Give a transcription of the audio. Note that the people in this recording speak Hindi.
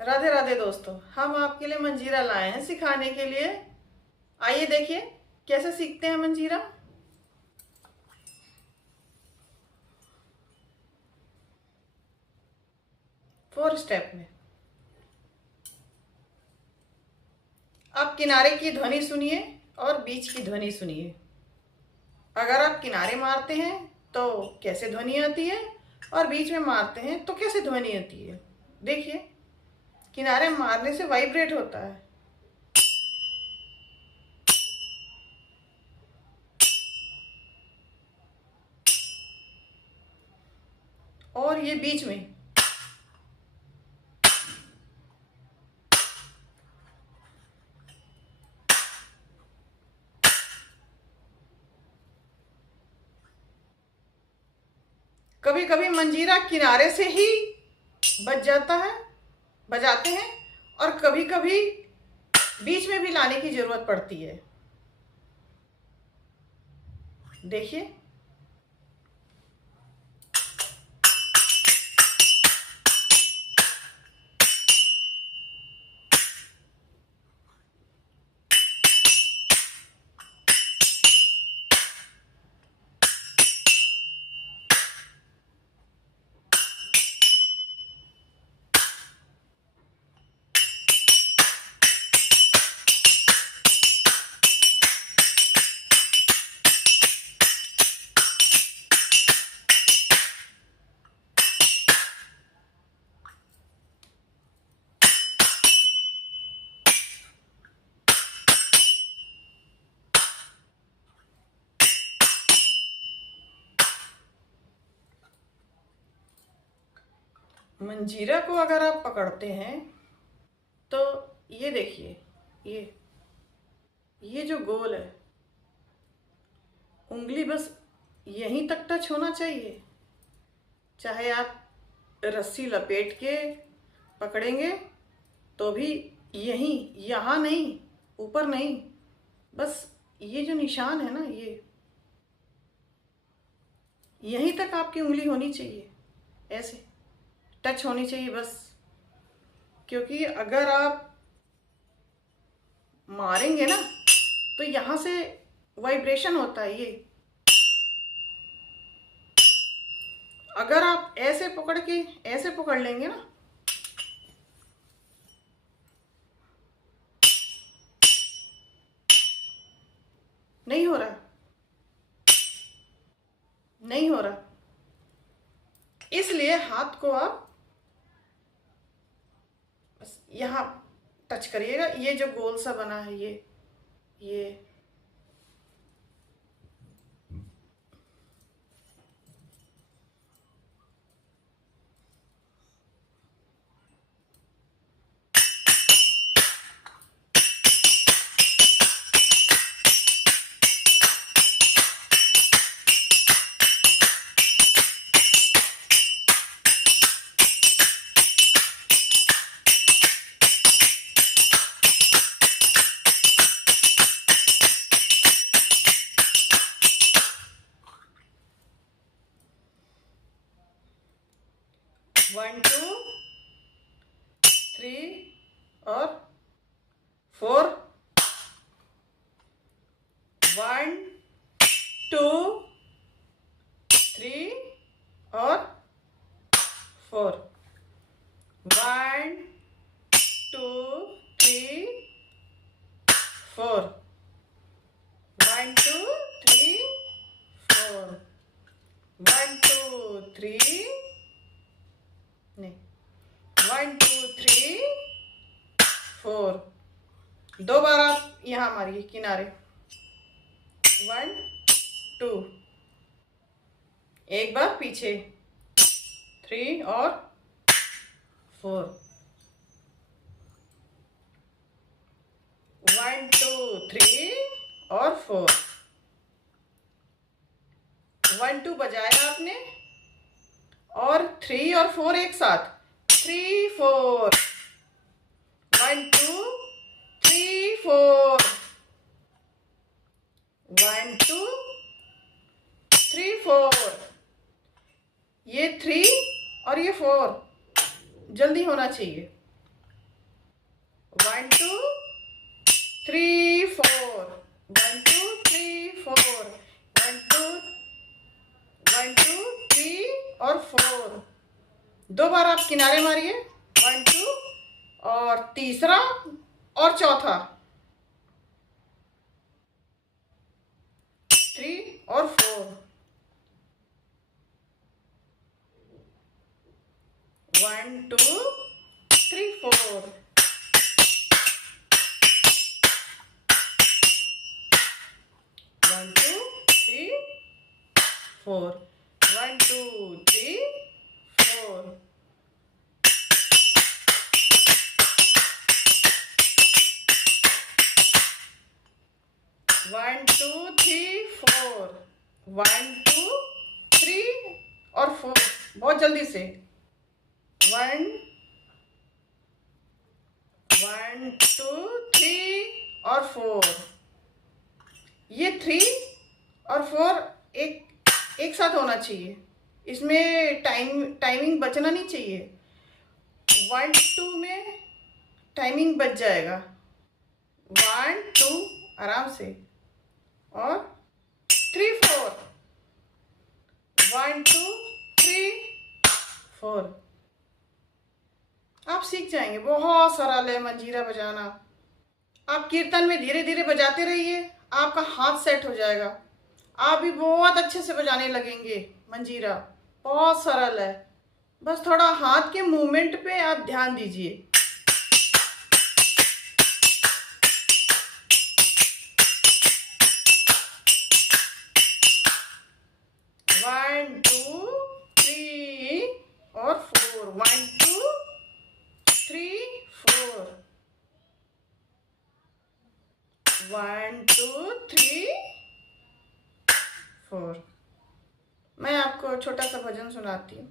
राधे राधे दोस्तों, हम आपके लिए मंजीरा लाए हैं सिखाने के लिए। आइए देखिए कैसे सीखते हैं मंजीरा। 4 स्टेप में आप किनारे की ध्वनि सुनिए और बीच की ध्वनि सुनिए। अगर आप किनारे मारते हैं तो कैसे ध्वनि आती है और बीच में मारते हैं तो कैसे ध्वनि आती है। देखिए, किनारे मारने से वाइब्रेट होता है और ये बीच में कभी कभी मंजीरा किनारे से ही बज जाता है, बजाते हैं, और कभी कभी बीच में भी लाने की जरूरत पड़ती है। देखिए, मंजीरा को अगर आप पकड़ते हैं तो ये देखिए, ये जो गोल है, उंगली बस यहीं तक टच होना चाहिए। चाहे आप रस्सी लपेट के पकड़ेंगे तो भी यहीं, यहाँ नहीं, ऊपर नहीं, बस ये जो निशान है ना, ये यहीं तक आपकी उंगली होनी चाहिए, ऐसे टच होनी चाहिए बस। क्योंकि अगर आप मारेंगे ना तो यहाँ से वाइब्रेशन होता है। ये अगर आप ऐसे पकड़ के ऐसे पकड़ लेंगे ना, नहीं हो रहा, नहीं हो रहा। इसलिए हाथ को आप बस यहाँ टच करिएगा। ये जो गोल सा बना है, ये 1 2 3 और 4। 1 2 3 और 4। 1 2 3 4। 1 2 3 4। 1 2 3 नहीं, 1 2 3 4। 2 बार आप यहाँ मारिए किनारे। 1 2, एक बार पीछे 3 और 4। 1 2 3 और 4। 1 2 बजाया आपने और 3 और 4 एक साथ। 3 4। 1 2 3 4। 1 2 3 4। ये 3 और ये 4 जल्दी होना चाहिए। 1 2 3 4, 1 2 3 4, 1 2 1 2 3 और 4। 2 बार आप किनारे मारिए, 1 2 और तीसरा और चौथा 3 और 4, 1 2 3 4, 1 2 3 4, 1 2 3 4, 1 2 3 4, 1 2 3 और 4। बहुत जल्दी से 1 1 2 3 और 4। ये 3 और 4 एक साथ होना चाहिए, इसमें टाइमिंग बचना नहीं चाहिए। 1 2 में टाइमिंग बच जाएगा, 1 2 आराम से, और 3 4, 1 2 3 4। आप सीख जाएंगे, बहुत सरल है मंजीरा बजाना। आप कीर्तन में धीरे धीरे बजाते रहिए, आपका हाथ सेट हो जाएगा, आप भी बहुत अच्छे से बजाने लगेंगे मंजीरा। बहुत सरल है, बस थोड़ा हाथ के मूवमेंट पे आप ध्यान दीजिए। वन टू थ्री और 4, 1 2 3 4, 1 2 3 4। मैं आपको छोटा सा भजन सुनाती हूँ।